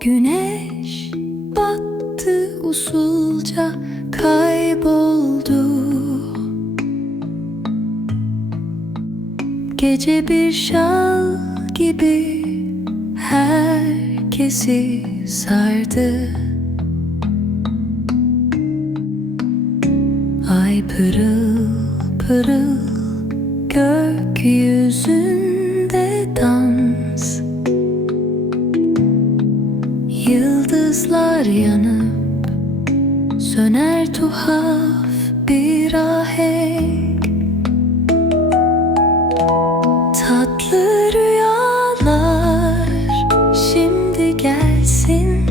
Güneş battı usulca kayboldu. Gece bir şal gibi herkesi sardı. Ay pırıl pırıl gökyüzün Yıldızlar yanıp söner tuhaf bir ahenk Tatlı rüyalar şimdi gelsin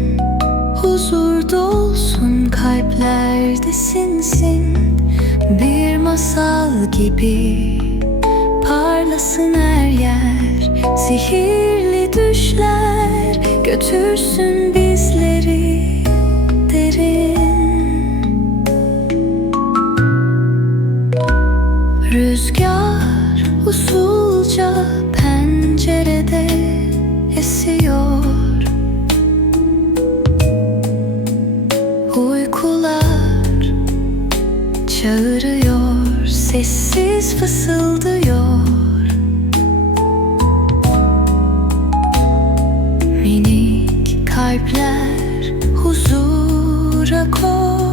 Huzur dolsun kalplerde sinsin. Bir masal gibi parlasın her yer Sihirli düşler götürsün usulca pencerede esiyor. Uykular çağırıyor Sessiz fısıldıyor. Minik kalpler huzura koşuyor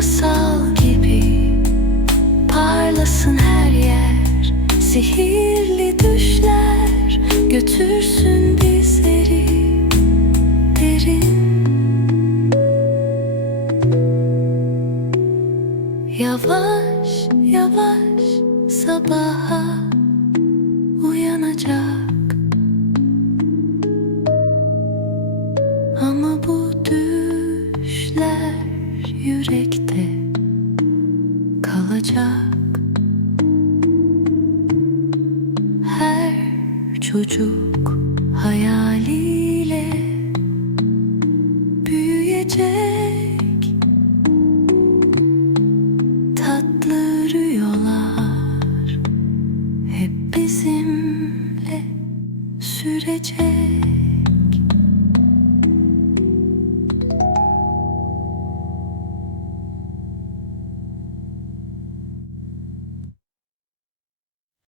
masal gibi parlasın her yer. Sihirli düşler götürsün bizleri derin. Yavaş yavaş sabaha uyanacak. Ama bu düşler yürekte kalacak Her çocuk hayaliyle büyüyecek. Tatlı rüyalar hep bizimle sürecek